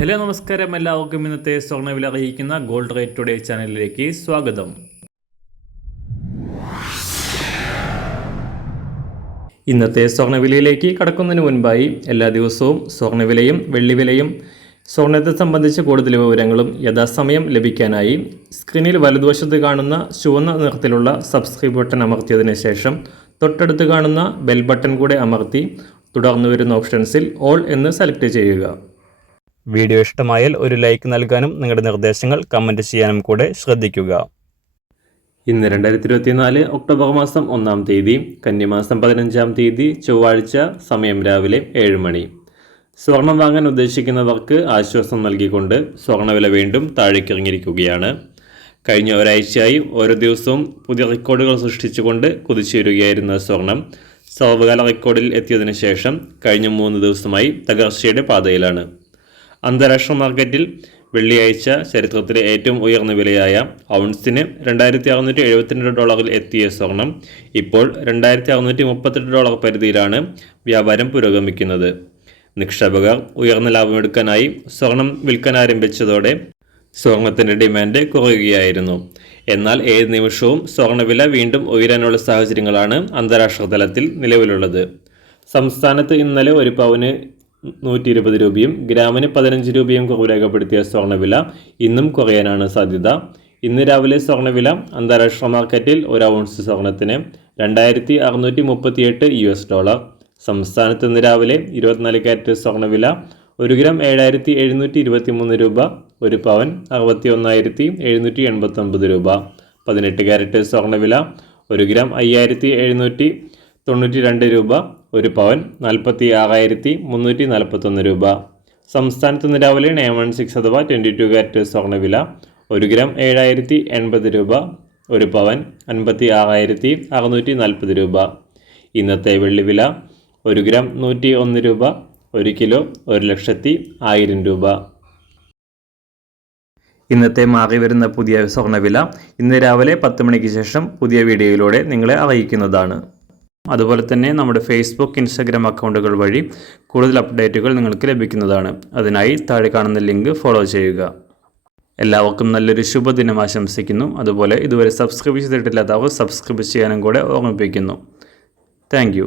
Hello നമസ്കാരം, എല്ലാവർക്കും ഇന്നത്തെ സ്വർണ്ണവില അറിയിക്കുന്ന ഗോൾഡ് റേറ്റ് ടുഡേ ചാനലിലേക്ക് സ്വാഗതം. ഇന്നത്തെ സ്വർണ്ണവിലയിലേക്ക് കടക്കുന്നതിന് മുൻപായി എല്ലാ ദിവസവും സ്വർണ്ണവിലയും വെള്ളിവിലയും സ്വർണ്ണത്തെ സംബന്ധിച്ച് കൂടുതൽ വിവരങ്ങളും യഥാസമയം ലഭിക്കാനായി സ്ക്രീനിൽ വലതുവശത്ത് കാണുന്ന ചുവന്ന നിറത്തിലുള്ള സബ്സ്ക്രൈബ് ബട്ടൺ അമർത്തിയതിനു ശേഷം തൊട്ടടുത്ത് കാണുന്ന ബെൽ ബട്ടൺ കൂടെ അമർത്തി തുടർന്ന് വരുന്ന ഓപ്ഷൻസിൽ ഓൾ എന്ന് സെലക്ട് ചെയ്യുക. വീഡിയോ ഇഷ്ടമായാൽ ഒരു ലൈക്ക് നൽകാനും നിങ്ങളുടെ നിർദ്ദേശങ്ങൾ കമൻറ്റ് ചെയ്യാനും കൂടെ ശ്രദ്ധിക്കുക. ഇന്ന് 2024 ഒക്ടോബർ മാസം 1-ാം തീയതി, കന്നിമാസം 15-ാം തീയതി ചൊവ്വാഴ്ച, സമയം രാവിലെ 7 മണി. സ്വർണം വാങ്ങാൻ ഉദ്ദേശിക്കുന്നവർക്ക് ആശ്വാസം നൽകിക്കൊണ്ട് സ്വർണ്ണവില വീണ്ടും താഴേക്കിറങ്ങിയിരിക്കുകയാണ്. കഴിഞ്ഞ ഒരാഴ്ചയായി ഓരോ ദിവസവും പുതിയ റെക്കോർഡുകൾ സൃഷ്ടിച്ചുകൊണ്ട് കുതിച്ചുയരുകയായിരുന്ന സ്വർണം സർവകാല റെക്കോർഡിൽ എത്തിയതിനു ശേഷം കഴിഞ്ഞ 3 ദിവസമായി തകർച്ചയുടെ പാതയിലാണ്. അന്താരാഷ്ട്ര മാർക്കറ്റിൽ വെള്ളിയാഴ്ച ചരിത്രത്തിലെ ഏറ്റവും ഉയർന്ന വിലയായ ഔൺസിന് $2,672 എത്തിയ സ്വർണം ഇപ്പോൾ $2,638 പരിധിയിലാണ് വ്യാപാരം പുരോഗമിക്കുന്നത്. നിക്ഷേപകർ ഉയർന്ന ലാഭമെടുക്കാനായി സ്വർണം വിൽക്കാൻ ആരംഭിച്ചതോടെ സ്വർണത്തിൻ്റെ ഡിമാൻഡ് കുറയുകയായിരുന്നു. എന്നാൽ ഏത് നിമിഷവും സ്വർണ്ണവില വീണ്ടും ഉയരാനുള്ള സാഹചര്യങ്ങളാണ് അന്താരാഷ്ട്ര തലത്തിൽ നിലവിലുള്ളത്. സംസ്ഥാനത്ത് ഇന്നലെ ഒരു പവന് 120 രൂപയും ഗ്രാമിന് 15 രൂപയും കുറവ് രേഖപ്പെടുത്തിയ സ്വർണ്ണവില ഇന്നും കുറയാനാണ് സാധ്യത. ഇന്ന് രാവിലെ സ്വർണ്ണവില അന്താരാഷ്ട്ര മാർക്കറ്റിൽ ഒരു ഔൺസ് സ്വർണത്തിന് $2,638. സംസ്ഥാനത്ത് ഇന്ന് രാവിലെ 24 കാരറ്റ് സ്വർണ്ണവില 1 ഗ്രാം 7,723 രൂപ, ഒരു പവൻ 61,789 രൂപ. 18 കാരറ്റ് സ്വർണ്ണവില 1 ഗ്രാം 5,792 രൂപ, ഒരു പവൻ 46,341 രൂപ. സംസ്ഥാനത്ത് ഇന്ന് രാവിലെ 916 അഥവാ 22 കാരറ്റ് സ്വർണ്ണവില 1 ഗ്രാം 7,080 രൂപ, ഒരു പവൻ 56,640 രൂപ. ഇന്നത്തെ വെള്ളിവില 1 ഗ്രാം 101 രൂപ, 1 കിലോ 1,10,000 രൂപ. ഇന്നത്തെ മാറി വരുന്ന പുതിയ സ്വർണ്ണവില ഇന്ന് രാവിലെ 10 മണിക്ക് ശേഷം പുതിയ വീഡിയോയിലൂടെ നിങ്ങളെ അറിയിക്കുന്നതാണ്. അതുപോലെ തന്നെ നമ്മുടെ ഫേസ്ബുക്ക്, ഇൻസ്റ്റാഗ്രാം അക്കൗണ്ടുകൾ വഴി കൂടുതൽ അപ്ഡേറ്റുകൾ നിങ്ങൾക്ക് ലഭിക്കുന്നതാണ്. അതിനായി താഴെ കാണുന്ന ലിങ്ക് ഫോളോ ചെയ്യുക. എല്ലാവർക്കും നല്ലൊരു ശുഭദിനം ആശംസിക്കുന്നു. അതുപോലെ ഇതുവരെ സബ്സ്ക്രൈബ് ചെയ്തിട്ടില്ലാത്തവർ സബ്സ്ക്രൈബ് ചെയ്യാനും കൂടെ ഓർമ്മിപ്പിക്കുന്നു. താങ്ക്